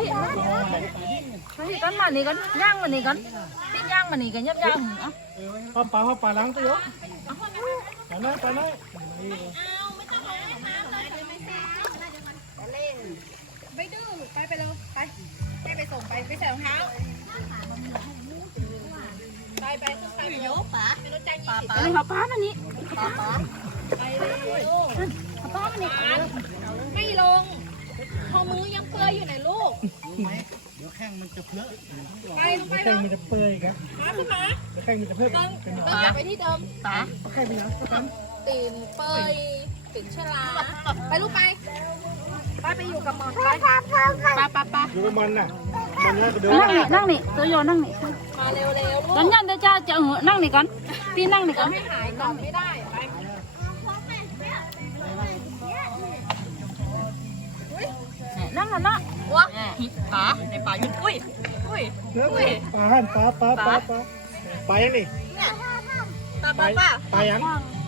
นี่กันมานี่กันย่างมานี่กันปิ้งย่างมานี่กันยับย่างอะเข้าปลาเข้าปลาล้างตัวอยู่ปลาไหนปลาไหนไปดื้อไปไปเร็วไปให้ไปส่งไปไปใส่รองเท้าไปไปไปไปโยป๋าเป็นรถจ้างยี่สิบอันนี้เขาป้ามันนี่ไปเลยลูกเขาป้ามันนี่ อยู่ไหนลูกเดี๋ยวแข้งมันจะเพลอะไปลงไปแข้งวมันจะเปื่อยครับมาขึ้นมาแข้งมันจะเพิ่มเดินเป็นหนอเดินไปที่เดิมป้าแข้งเป็นหยังก็กันตีนเปื่อยติดชลาไปลูกไปไปไปอยู่กับมอนไปไปไปไปอยู่กับมันน่ะนั่งนี่นั่งนี่ตัวโยนั่งนี่มาเร็วเร็วกันยันเดี๋ยวจ้าจะนั่งนี่กันพี่นั่งนี่กันไม่หายก่อนไม่ได้ ไปนั่งกันนะวะป๋าในป๋ายุดอุ้ยอุ้ยเนื้อปลาหันปลาปลาปลาปลาปลายังนี่ป๋าป๋าป๋าปลายังป